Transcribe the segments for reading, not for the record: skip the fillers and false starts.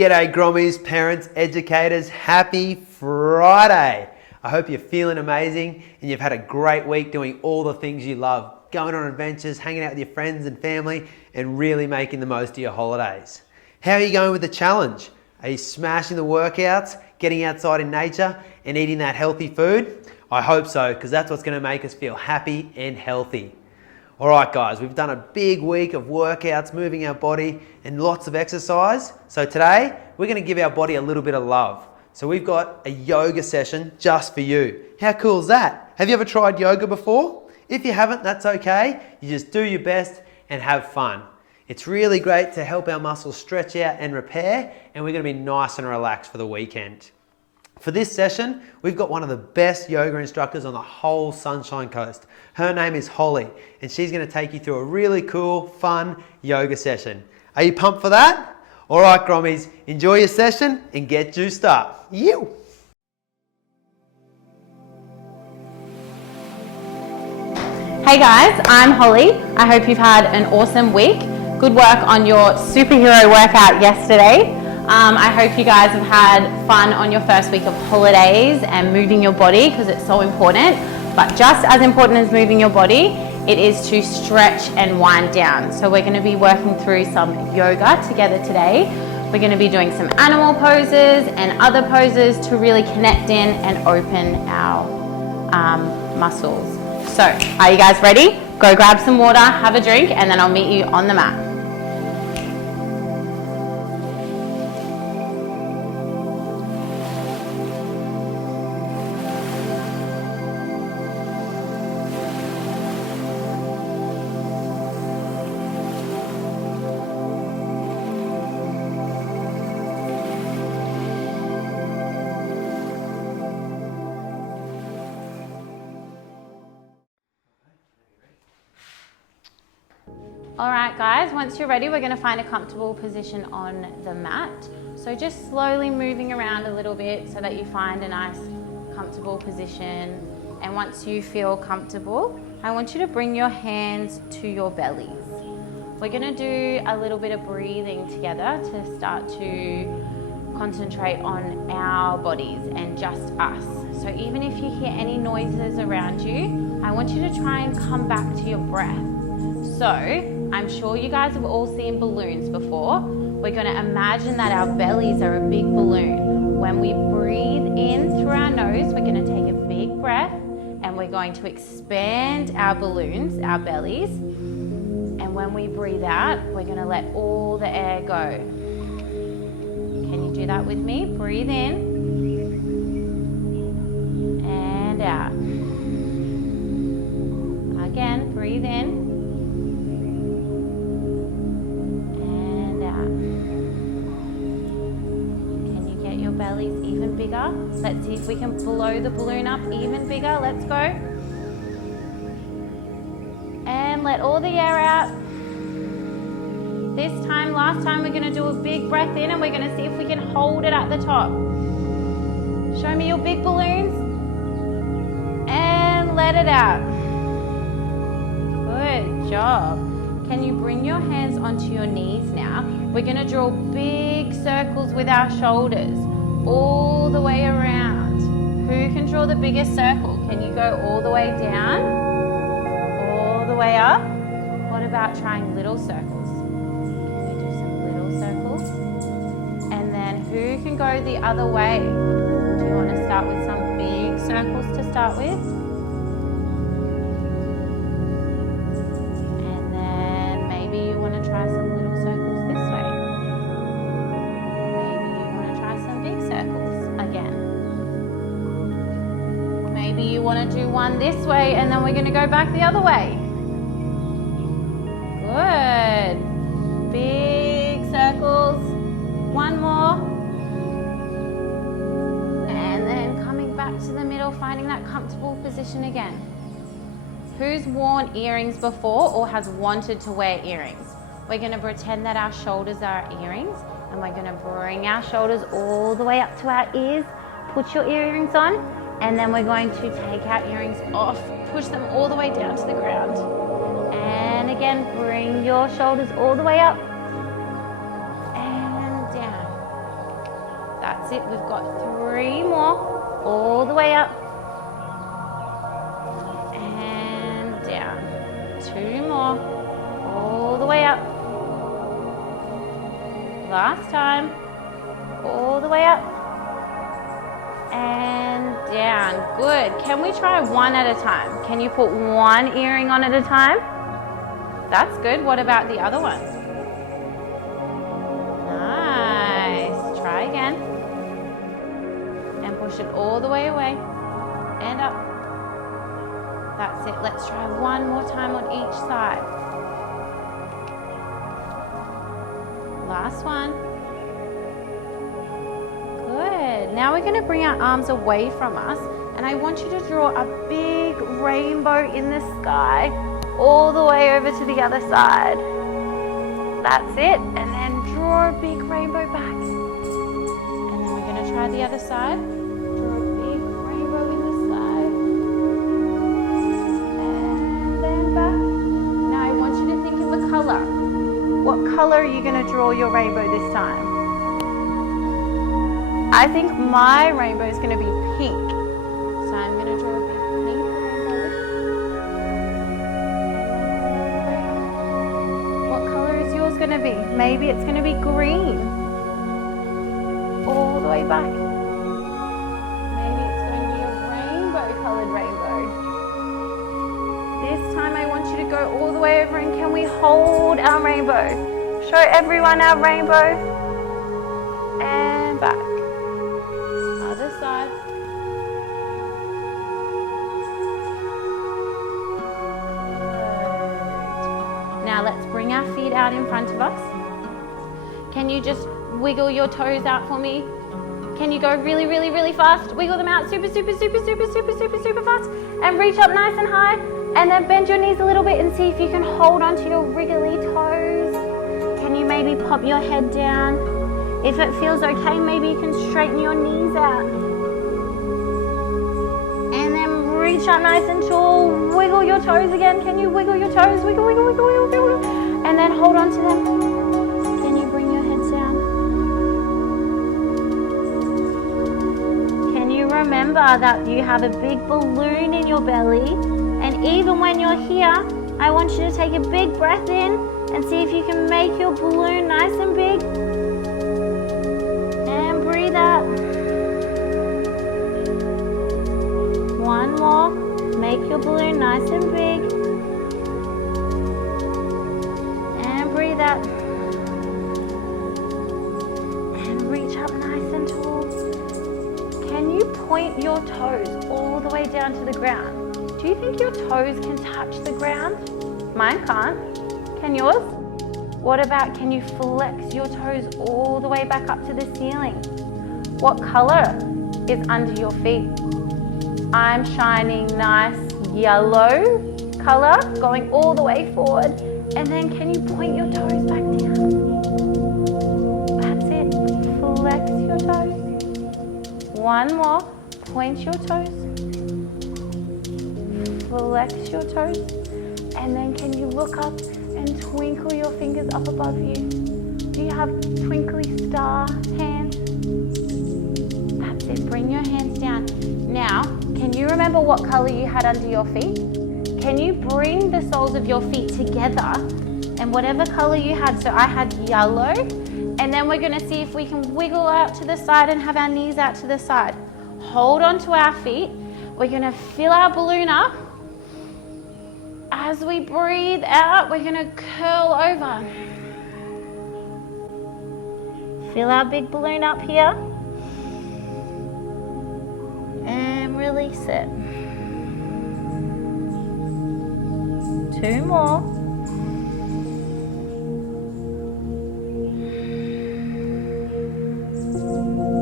G'day Grommies, parents, educators, happy Friday. I hope you're feeling amazing and you've had a great week doing all the things you love, going on adventures, hanging out with your friends and family, and really making the most of your holidays. How are you going with the challenge? Are you smashing the workouts, getting outside in nature, and eating that healthy food? I hope so, because that's what's going to make us feel happy and healthy. All right, guys, we've done a big week of workouts, moving our body, and lots of exercise. So today, we're going to give our body a little bit of love. So we've got a yoga session just for you. How cool is that? Have you ever tried yoga before? If you haven't, that's okay. You just do your best and have fun. It's really great to help our muscles stretch out and repair, and we're going to be nice and relaxed for the weekend. For this session, we've got one of the best yoga instructors on the whole Sunshine Coast. Her name is Holly, and she's going to take you through a really cool, fun yoga session. Are you pumped for that? All right, Grommies, enjoy your session and get juiced up. You! Hey guys, I'm Holly. I hope you've had an awesome week. Good work on your superhero workout yesterday. I hope you guys have had fun on your first week of holidays and moving your body, because it's so important. But just as important as moving your body, it is to stretch and wind down. So we're going to be working through some yoga together today. We're going to be doing some animal poses and other poses to really connect in and open our muscles. So are you guys ready? Go grab some water, have a drink, and then I'll meet you on the mat. Alright guys, once you're ready, we're going to find a comfortable position on the mat. So just slowly moving around a little bit so that you find a nice comfortable position. And once you feel comfortable, I want you to bring your hands to your bellies. We're going to do a little bit of breathing together to start to concentrate on our bodies and just us. So even if you hear any noises around you, I want you to try and come back to your breath. So, I'm sure you guys have all seen balloons before. We're going to imagine that our bellies are a big balloon. When we breathe in through our nose, we're going to take a big breath and we're going to expand our balloons, our bellies. And when we breathe out, we're going to let all the air go. Can you do that with me? Breathe in and out. Again, breathe in. Bellies even bigger. Let's see if we can blow the balloon up even bigger. Let's go. And let all the air out. This time, last time, we're going to do a big breath in and we're going to see if we can hold it at the top. Show me your big balloons. And let it out. Good job. Can you bring your hands onto your knees now? We're going to draw big circles with our shoulders all the way around. Who can draw the biggest circle? Can you go all the way down? All the way up? What about trying little circles? Can you do some little circles? And then who can go the other way? Do you want to start with some big circles to start with? And then maybe you want to try some little circles this way. Maybe you want to do one this way and then we're going to go back the other way. Good. Big circles. One more. And then coming back to the middle, finding that comfortable position again. Who's worn earrings before or has wanted to wear earrings? We're going to pretend that our shoulders are our earrings and we're going to bring our shoulders all the way up to our ears. Put your earrings on. And then we're going to take our earrings off, push them all the way down to the ground. And again, bring your shoulders all the way up and down. That's it. We've got 3 more. All the way up. And down. 2 more. All the way up. Last time. All the way up. And down. Good. Can we try one at a time? Can you put one earring on at a time? That's good. What about the other one? Nice. Try again. And push it all the way away. And up. That's it. Let's try one more time on each side. Last one. Good. Now we're going to bring our arms away from us, and I want you to draw a big rainbow in the sky all the way over to the other side. That's it. And then draw a big rainbow back. And then we're going to try the other side. Draw a big rainbow in the sky. And then back. Now I want you to think of a color. What color are you going to draw your rainbow this time? I think my rainbow is going to be pink. So I'm going to draw a big pink rainbow. What color is yours going to be? Maybe it's going to be green. All the way back. Maybe it's going to be a rainbow-colored rainbow. This time I want you to go all the way over, and can we hold our rainbow? Show everyone our rainbow. And back. Other side. Good. Now let's bring our feet out in front of us. Can you just wiggle your toes out for me? Can you go really, really, really fast? Wiggle them out super, super, super, super, super, super, super fast. And reach up nice and high. And then bend your knees a little bit and see if you can hold onto your wriggly toes. Can you maybe pop your head down? If it feels okay, maybe you can straighten your knees out. And then reach up nice and tall. Wiggle your toes again. Can you wiggle your toes? Wiggle, wiggle, wiggle, wiggle, wiggle. And then hold on to them. Can you bring your heads down? Can you remember that you have a big balloon in your belly? And even when you're here, I want you to take a big breath in and see if you can make your balloon nice and big. And breathe out. One more. Make your balloon nice and big. And breathe out. And reach up nice and tall. Can you point your toes all the way down to the ground? Do you think your toes can touch the ground? Mine can't. Can yours? What about, can you flex your toes all the way back up to the ceiling? What color is under your feet? I'm shining nice yellow color going all the way forward. And then can you point your toes back down? That's it. Flex your toes. One more. Point your toes. Flex your toes, and then can you look up and twinkle your fingers up above you? Do you have twinkly star hands? That's it, bring your hands down. Now, can you remember what color you had under your feet? Can you bring the soles of your feet together and whatever color you had? So I had yellow, and then we're gonna see if we can wiggle out to the side and have our knees out to the side. Hold on to our feet. We're gonna fill our balloon up. As we breathe out, we're going to curl over. Fill our big balloon up here. And release it. 2 more.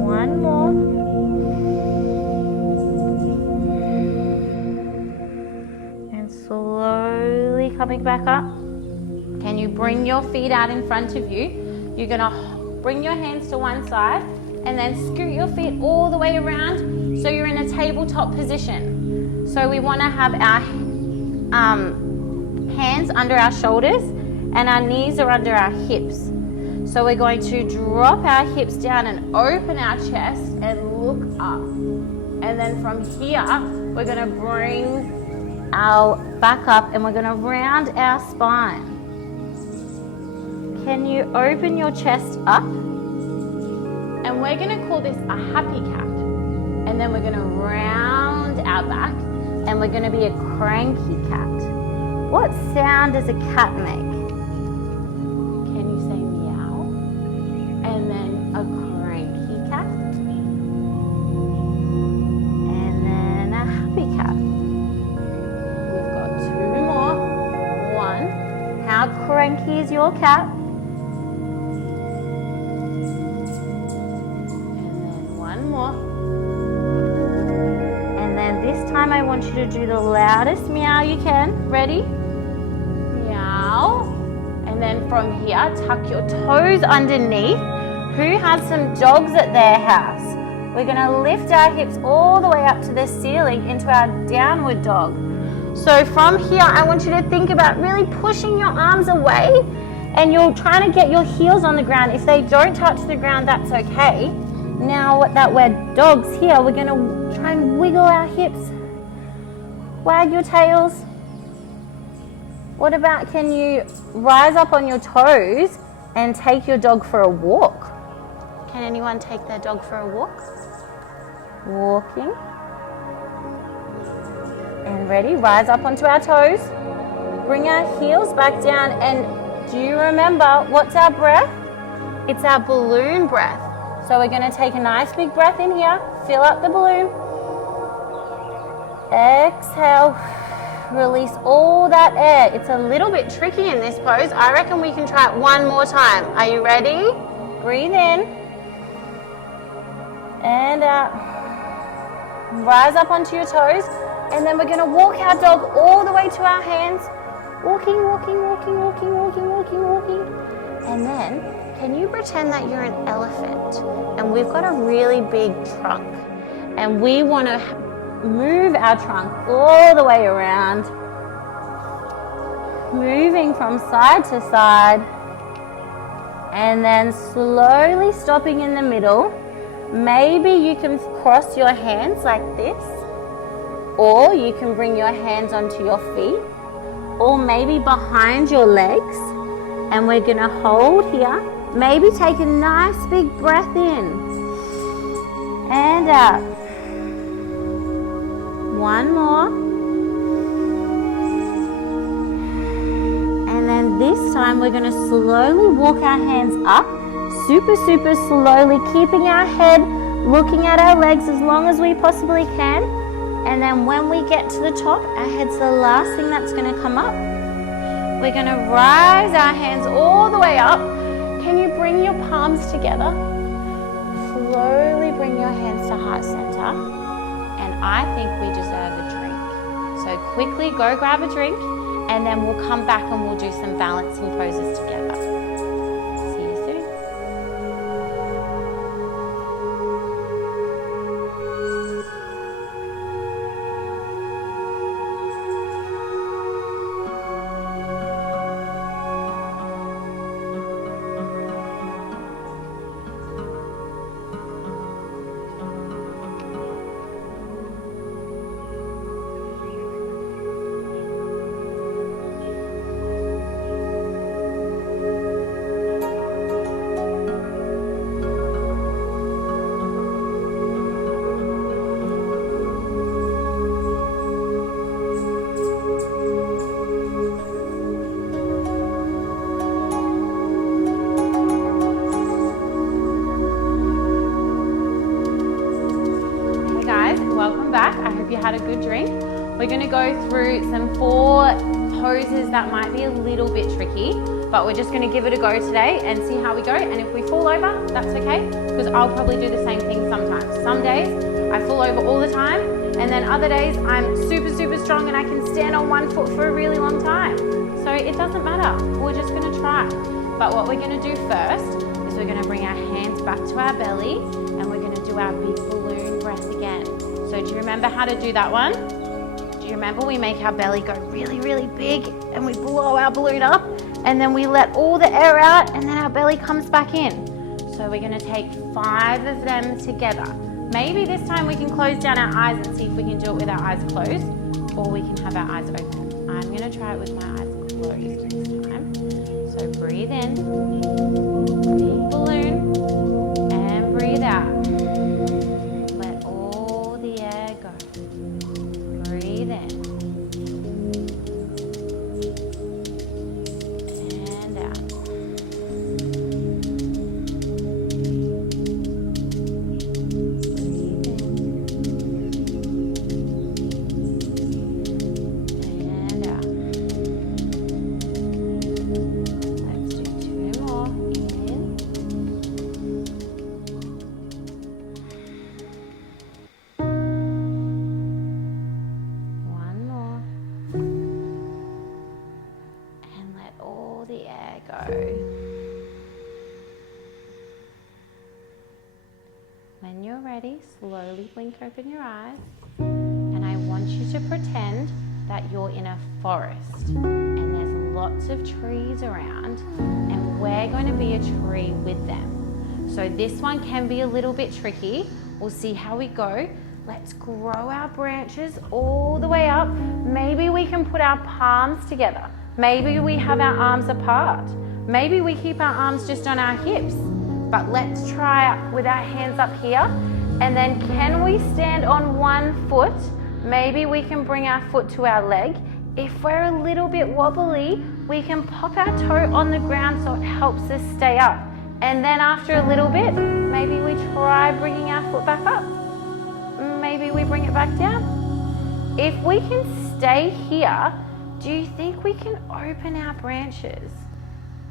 One more. Slowly coming back up. Can you bring your feet out in front of you? You're gonna bring your hands to one side and then scoot your feet all the way around so you're in a tabletop position. So we wanna have our hands under our shoulders and our knees are under our hips. So we're going to drop our hips down and open our chest and look up. And then from here, we're going to bring our back up and we're going to round our spine. Can you open your chest up? And we're going to call this a happy cat. And then we're going to round our back and we're going to be a cranky cat. What sound does a cat make? Can you say meow? And then a cranky cat. And then a happy cat. We've got two more. One. How cranky is your cat? And then one more. And then this time I want you to do the loudest meow you can. Ready? Meow. And then from here, tuck your toes underneath. Who has some dogs at their house? We're going to lift our hips all the way up to the ceiling into our downward dog. So from here, I want you to think about really pushing your arms away and you're trying to get your heels on the ground. If they don't touch the ground, that's okay. Now that we're dogs here, we're going to try and wiggle our hips. Wag your tails. What about, can you rise up on your toes and take your dog for a walk? Can anyone take their dog for a walk? Walking. And ready, rise up onto our toes. Bring our heels back down, and do you remember what's our breath? It's our balloon breath. So we're going to take a nice big breath in here, fill up the balloon. Exhale, release all that air. It's a little bit tricky in this pose. I reckon we can try it one more time. Are you ready? Breathe in and out. Rise up onto your toes, and then we're going to walk our dog all the way to our hands. Walking, walking, walking, walking, walking, walking, walking. And then, can you pretend that you're an elephant? And we've got a really big trunk. And we want to move our trunk all the way around. Moving from side to side. And then slowly stopping in the middle. Maybe you can cross your hands like this. Or you can bring your hands onto your feet. Or maybe behind your legs. And we're going to hold here. Maybe take a nice big breath in. And out. One more. And then this time we're going to slowly walk our hands up. Super, super slowly, keeping our head looking at our legs as long as we possibly can. And then when we get to the top, our head's the last thing that's going to come up. We're going to rise our hands all the way up. Can you bring your palms together? Slowly bring your hands to heart center. And I think we deserve a drink. So quickly go grab a drink, and then we'll come back and we'll do some balancing poses together. See you soon. Welcome back. I hope you had a good drink. We're going to go through some 4 poses that might be a little bit tricky, but we're just going to give it a go today and see how we go. And if we fall over, that's okay, because I'll probably do the same thing sometimes. Some days I fall over all the time, and then other days I'm super, super strong and I can stand on one foot for a really long time. So it doesn't matter. We're just going to try. But what we're going to do first is we're going to bring our hands back to our belly, and we're going to do our big balloon breath again. So do you remember how to do that one? Do you remember we make our belly go really, really big and we blow our balloon up and then we let all the air out, and then our belly comes back in. So we're gonna take 5 of them together. Maybe this time we can close down our eyes and see if we can do it with our eyes closed, or we can have our eyes open. I'm gonna try it with my eyes closed this time. So breathe in, big balloon, and breathe out. Let all the air go. Breathe in. And out. When you're ready, slowly blink open your eyes, and I want you to pretend that you're in a forest and there's lots of trees around, and we're going to be a tree with them. So this one can be a little bit tricky. We'll see how we go. Let's grow our branches all the way up. Maybe we can put our palms together. Maybe we have our arms apart. Maybe we keep our arms just on our hips. But let's try with our hands up here. And then can we stand on one foot? Maybe we can bring our foot to our leg. If we're a little bit wobbly, we can pop our toe on the ground so it helps us stay up. And then after a little bit, maybe we try bringing our foot back up. Maybe we bring it back down. If we can stay here, do you think we can open our branches?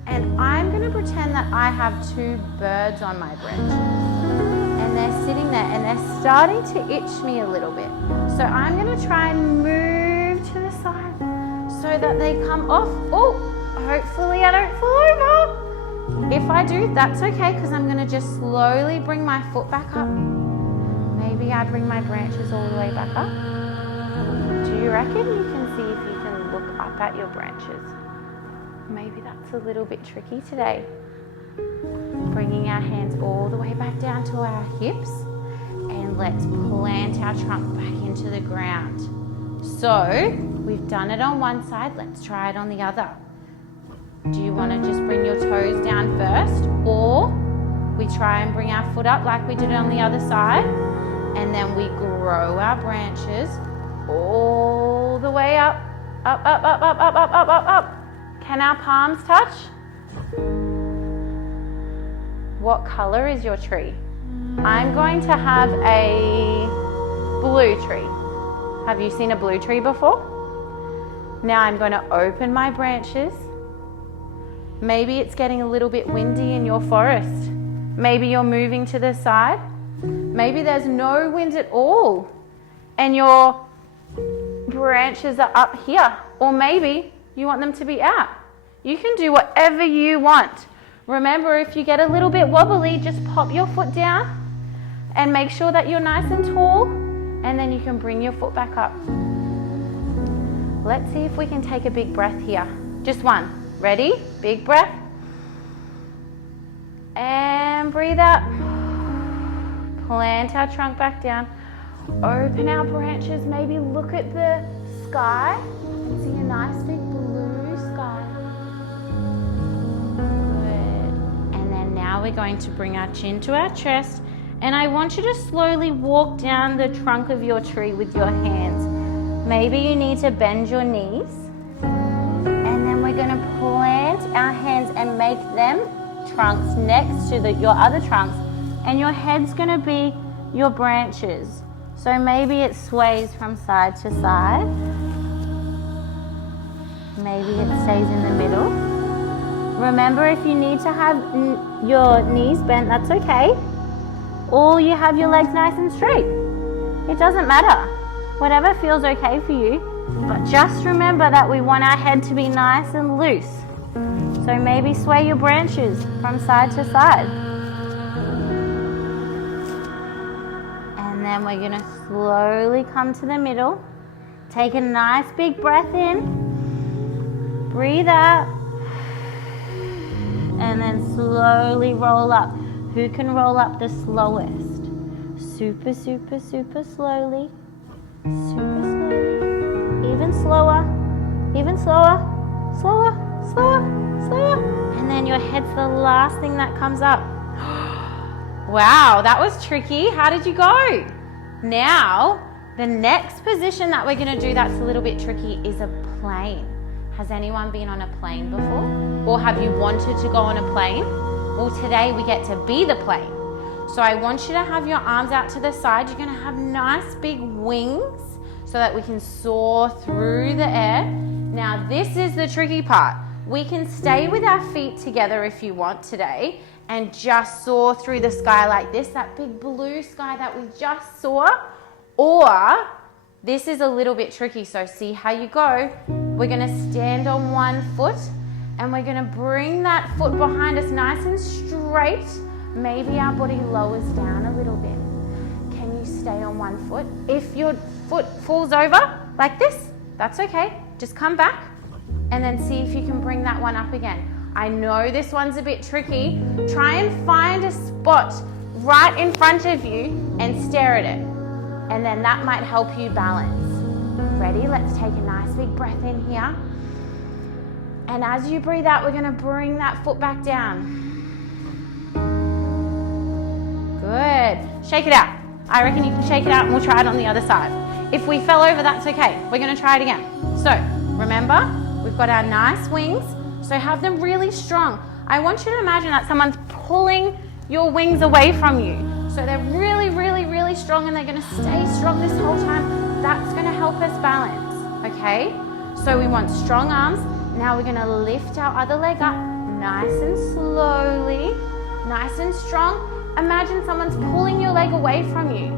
And I'm going to pretend that I have 2 birds on my branches. And they're sitting there and they're starting to itch me a little bit. So I'm going to try and move to the side so that they come off. Oh, hopefully I don't fall over. If I do, that's okay, because I'm going to just slowly bring my foot back up. Maybe I bring my branches all the way back up. Do you reckon you can see if you can look up at your branches? Maybe that's a little bit tricky today. Bringing our hands all the way back down to our hips, and let's plant our trunk back into the ground. So we've done it on one side, let's try it on the other. Do you want to just bring your toes down first, or we try and bring our foot up like we did on the other side, and then we grow our branches all the way up, up, up, up, up, up, up, up, up, up. Can our palms touch? What color is your tree? I'm going to have a blue tree. Have you seen a blue tree before? Now I'm going to open my branches. Maybe it's getting a little bit windy in your forest. Maybe you're moving to the side. Maybe there's no wind at all and your branches are up here. Or maybe you want them to be out. You can do whatever you want. Remember, if you get a little bit wobbly, just pop your foot down and make sure that you're nice and tall, and then you can bring your foot back up. Let's see if we can take a big breath here. Just one. Ready? Big breath. And breathe out. Plant our trunk back down. Open our branches. Maybe look at the sky and see a nice big blue sky. Good. And then now we're going to bring our chin to our chest, and I want you to slowly walk down the trunk of your tree with your hands. Maybe you need to bend your knees, and then we're going to plant our hands and make them trunks next to your other trunks, and your head's going to be your branches. So maybe it sways from side to side. Maybe it stays in the middle. Remember, if you need to have your knees bent, that's okay. Or you have your legs nice and straight. It doesn't matter. Whatever feels okay for you. But just remember that we want our head to be nice and loose. So maybe sway your branches from side to side. And then we're going to slowly come to the middle. Take a nice big breath in. Breathe out. and then slowly roll up. Who can roll up the slowest? Super, super, super slowly. Super slowly. Even slower. Even slower. Slower, slower, slower. And then your head's the last thing that comes up. Wow, that was tricky. How did you go? Now, the next position that we're going to do that's a little bit tricky is a plane. Has anyone been on a plane before? Or have you wanted to go on a plane? Well, today we get to be the plane. So I want you to have your arms out to the side. You're going to have nice big wings so that we can soar through the air. Now, this is the tricky part. We can stay with our feet together if you want today and just soar through the sky like this, that big blue sky that we just saw. Or this is a little bit tricky, so see how you go. We're going to stand on one foot and we're going to bring that foot behind us nice and straight. Maybe our body lowers down a little bit. Can you stay on one foot? If your foot falls over like this, that's okay. Just come back and then see if you can bring that one up again. I know this one's a bit tricky. Try and find a spot right in front of you and stare at it. And then that might help you balance. Ready? Let's take a nice big breath in here. And as you breathe out, we're going to bring that foot back down. Good. Shake it out. I reckon you can shake it out and we'll try it on the other side. If we fell over, that's okay. We're going to try it again. So remember, we've got our nice wings. So have them really strong. I want you to imagine that someone's pulling your wings away from you. So they're really, really, really strong and they're going to stay strong this whole time. That's going to help us balance, okay? So we want strong arms. Now we're going to lift our other leg up nice and slowly, nice and strong. Imagine someone's pulling your leg away from you.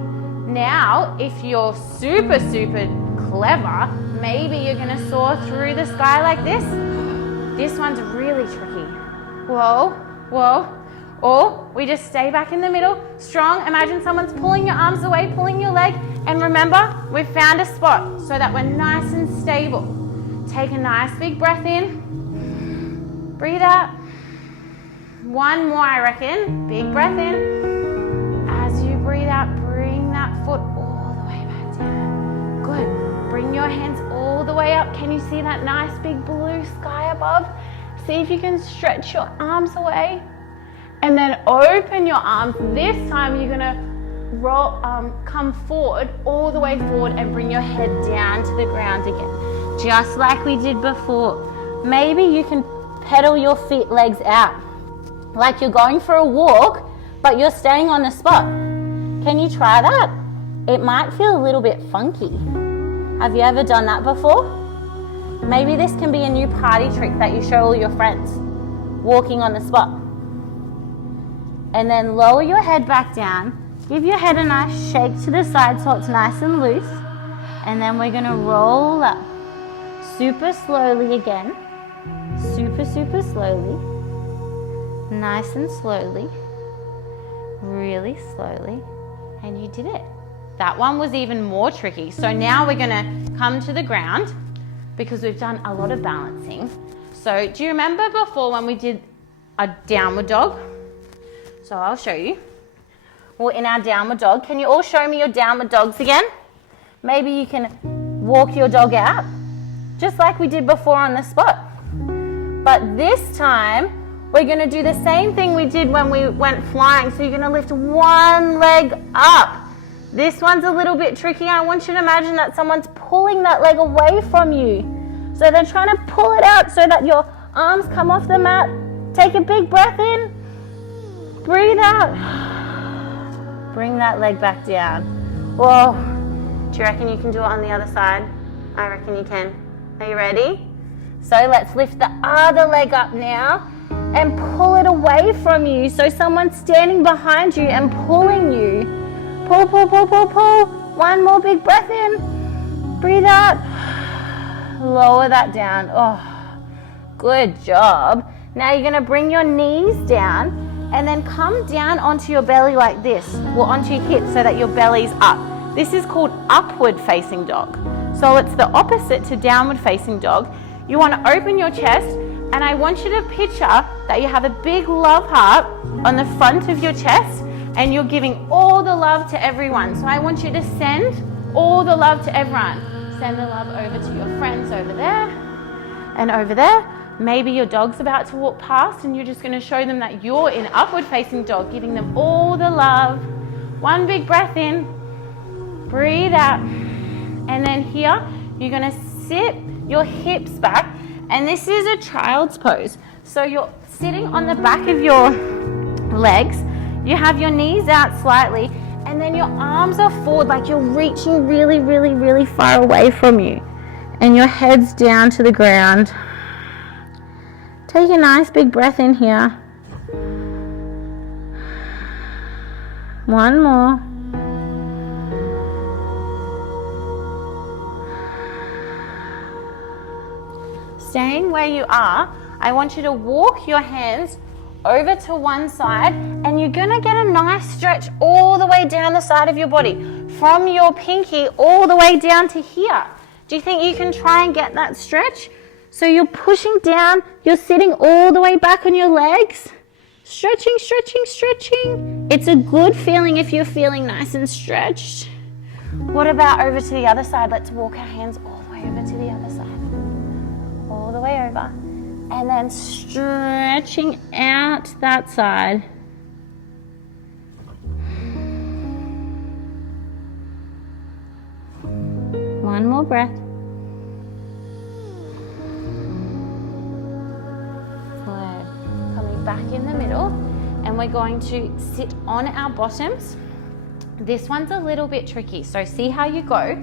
Now, if you're super, super clever, maybe you're going to soar through the sky like this. This one's really tricky. Whoa, whoa. Or we just stay back in the middle, strong. Imagine someone's pulling your arms away, pulling your leg. And remember, we've found a spot so that we're nice and stable. Take a nice big breath in. Breathe out. One more, I reckon. Big breath in. As you breathe out, bring that foot all the way back down. Good. Bring your hands all the way up. Can you see that nice big blue sky above? See if you can stretch your arms away. And then open your arms. This time you're going to roll, come forward, all the way forward and bring your head down to the ground again. Just like we did before. Maybe you can pedal your feet, legs out. Like you're going for a walk, but you're staying on the spot. Can you try that? It might feel a little bit funky. Have you ever done that before? Maybe this can be a new party trick that you show all your friends. Walking on the spot. And then lower your head back down. Give your head a nice shake to the side so it's nice and loose. And then we're going to roll up. Super slowly again. Super, super slowly. Nice and slowly. Really slowly. And you did it. That one was even more tricky. So now we're going to come to the ground because we've done a lot of balancing. So do you remember before when we did a downward dog? So I'll show you. Well, in our downward dog, can you all show me your downward dogs again? Maybe you can walk your dog out, just like we did before on the spot. But this time, we're going to do the same thing we did when we went flying. So you're going to lift one leg up. This one's a little bit tricky. I want you to imagine that someone's pulling that leg away from you. So they're trying to pull it out so that your arms come off the mat. Take a big breath in. Breathe out. Bring that leg back down. Whoa. Do you reckon you can do it on the other side? I reckon you can. Are you ready? So let's lift the other leg up now and pull it away from you. So someone's standing behind you and pulling you. Pull, pull, pull, pull, pull. One more big breath in. Breathe out. Lower that down. Oh, good job. Now you're going to bring your knees down and then come down onto your belly like this, or onto your hips so that your belly's up. This is called upward facing dog. So it's the opposite to downward facing dog. You want to open your chest, And I want you to picture that you have a big love heart on the front of your chest and you're giving all the love to everyone. So I want you to send all the love to everyone. Send the love over to your friends over there and over there. Maybe your dog's about to walk past and you're just going to show them that you're in upward facing dog, giving them all the love. One big breath in, breathe out, and then here you're going to sit your hips back, and this is a child's pose. So you're sitting on the back of your legs, you have your knees out slightly, and then your arms are forward like you're reaching really, really, really far away from you, and your head's down to the ground. Take a nice big breath in here. One more. Staying where you are, I want you to walk your hands over to one side, and you're gonna get a nice stretch all the way down the side of your body, from your pinky all the way down to here. Do you think you can try and get that stretch? So you're pushing down, you're sitting all the way back on your legs, stretching, stretching, stretching. It's a good feeling if you're feeling nice and stretched. What about over to the other side? Let's walk our hands all the way over to the other side. All the way over. And then stretching out that side. One more breath. Good. Coming back in the middle, and we're going to sit on our bottoms. This one's a little bit tricky, so see how you go.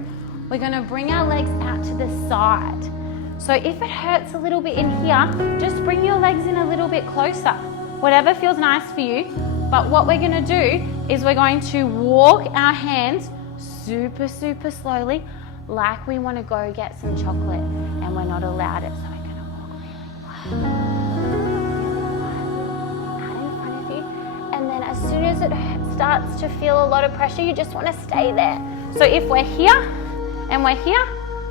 We're going to bring our legs out to the side. So if it hurts a little bit in here, just bring your legs in a little bit closer. Whatever feels nice for you. But what we're going to do is we're going to walk our hands super, super slowly, like we want to go get some chocolate and we're not allowed it. So we're going to walk really quiet, out in front of you. And then as soon as it starts to feel a lot of pressure, you just want to stay there. So if we're here and we're here,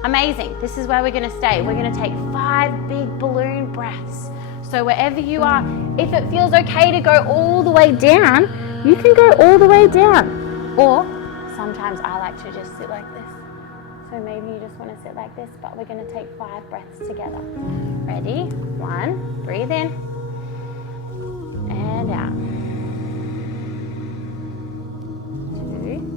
amazing. This is where we're going to stay. We're going to take 5 big balloon breaths. So wherever you are, if it feels okay to go all the way down, you can go all the way down. Or sometimes I like to just sit like this. So maybe you just want to sit like this, but we're going to take 5 breaths together. Ready? 1, breathe in and out. 2.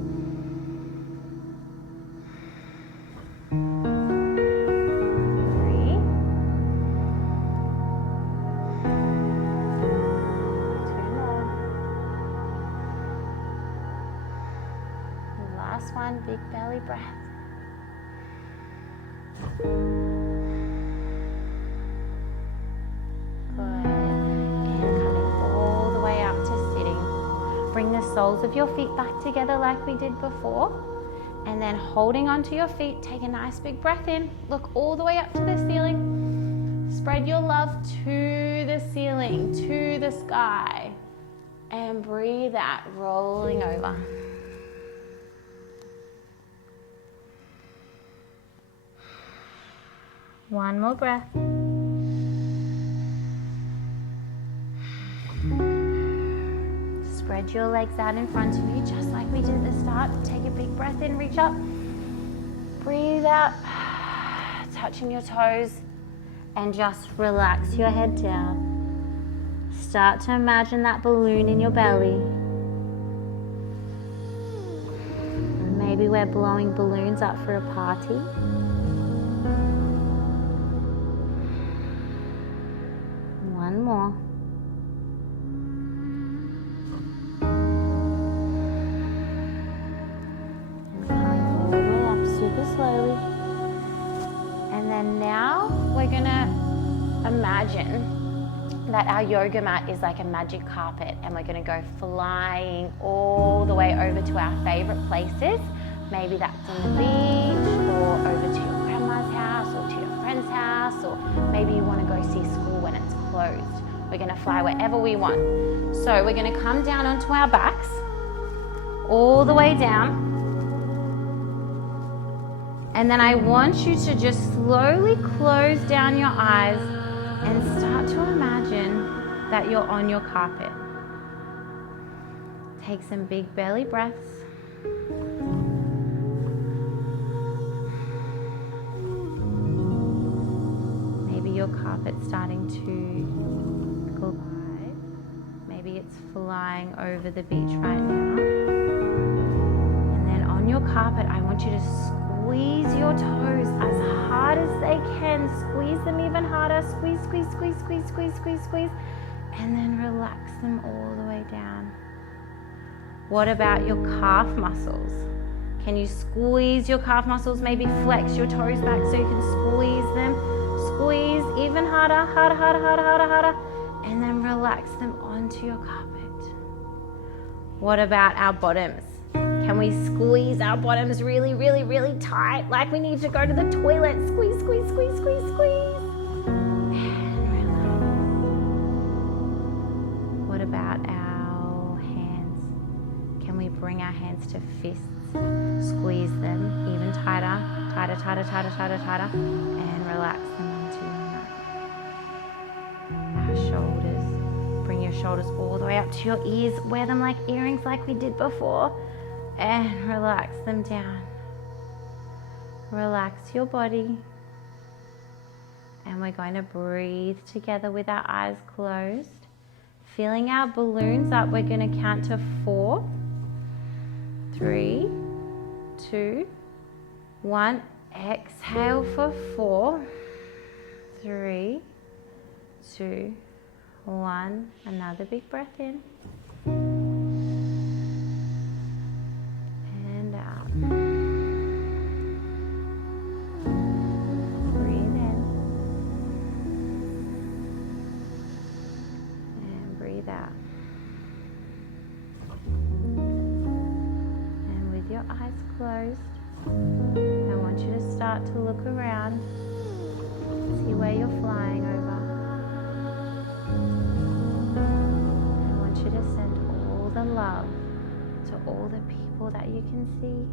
1 big belly breath. Good. And coming all the way up to sitting. Bring the soles of your feet back together like we did before. And then holding onto your feet, take a nice big breath in. Look all the way up to the ceiling. Spread your love to the ceiling, to the sky. And breathe out, rolling over. One more breath. Spread your legs out in front of you, just like we did at the start. Take a big breath in, reach up. Breathe out, touching your toes, and just relax your head down. Start to imagine that balloon in your belly. Maybe we're blowing balloons up for a party. One more. And coming all the way up super slowly. And then now we're gonna imagine that our yoga mat is like a magic carpet, and we're gonna go flying all the way over to our favorite places. Maybe that's on the beach, or over to your grandma's house, or to your friend's house, or maybe you wanna go see school when it's closed. We're gonna fly wherever we want. So we're gonna come down onto our backs, all the way down. And then I want you to just slowly close down your eyes And start to imagine that you're on your carpet. Take some big belly breaths. Maybe your carpet's starting to glide. Maybe it's flying over the beach right now. And then on your carpet, I want you to squeeze your toes as hard as they can. Squeeze them even harder. Squeeze, squeeze, squeeze, squeeze, squeeze, squeeze, squeeze. And then relax them all the way down. What about your calf muscles? Can you squeeze your calf muscles? Maybe flex your toes back so you can squeeze them. Squeeze even harder, harder, harder, harder, harder, harder. And then relax them onto your carpet. What about our bottoms? Can we squeeze our bottoms really, really, really tight? Like we need to go to the toilet. Squeeze, squeeze, squeeze, squeeze, squeeze. And relax. What about our hands? Can we bring our hands to fists? Squeeze them even tighter, tighter, tighter, tighter, tighter, tighter, and relax them onto your mat. Our shoulders. Bring your shoulders all the way up to your ears. Wear them like earrings like we did before. And relax them down. Relax your body. And we're going to breathe together with our eyes closed. Filling our balloons up, we're going to count to 4, 3, 2, 1. Exhale for 4, 3, 2, 1. Another big breath in. And out. Breathe in. And breathe out. And with your eyes closed, I want you to start to look around, see where you're flying over. I want you to send all the love to all the people that you can see.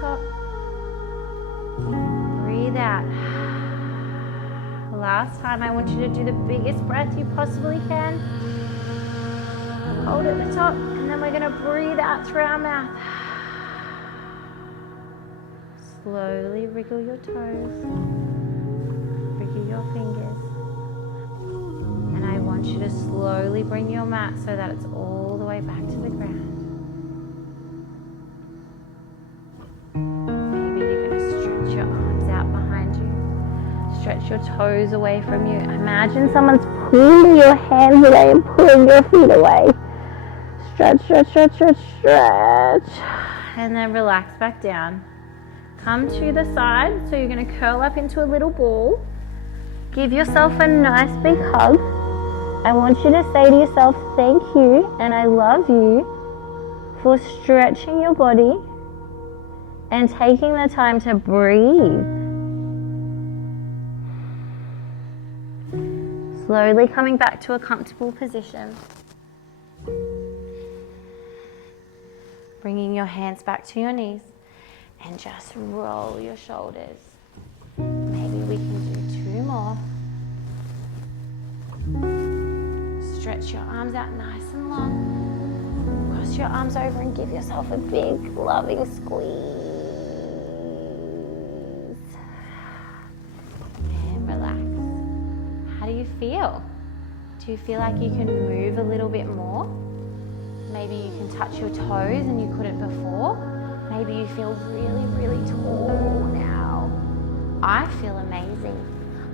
Top. Breathe out. Last time, I want you to do the biggest breath you possibly can. Hold at the top, and then we're going to breathe out through our mouth. Slowly wriggle your toes, wriggle your fingers, and I want you to slowly bring your mat so that it's all the way back to the ground. Stretch your toes away from you. Imagine someone's pulling your hands away and pulling your feet away. Stretch, stretch, stretch, stretch, stretch. And then relax back down. Come to the side. So you're going to curl up into a little ball. Give yourself a nice big hug. I want you to say to yourself, thank you and I love you for stretching your body and taking the time to breathe. Slowly coming back to a comfortable position. Bringing your hands back to your knees and just roll your shoulders. Maybe we can do 2 more. Stretch your arms out nice and long. Cross your arms over and give yourself a big loving squeeze. And relax. How do you feel? Do you feel like you can move a little bit more? Maybe you can touch your toes and you couldn't before. Maybe you feel really, really tall now. I feel amazing.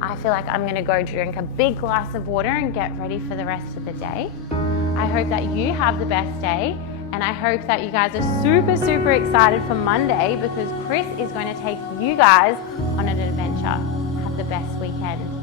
I feel like I'm gonna go drink a big glass of water and get ready for the rest of the day. I hope that you have the best day, and I hope that you guys are super, super excited for Monday because Chris is going to take you guys on an adventure. Have the best weekend.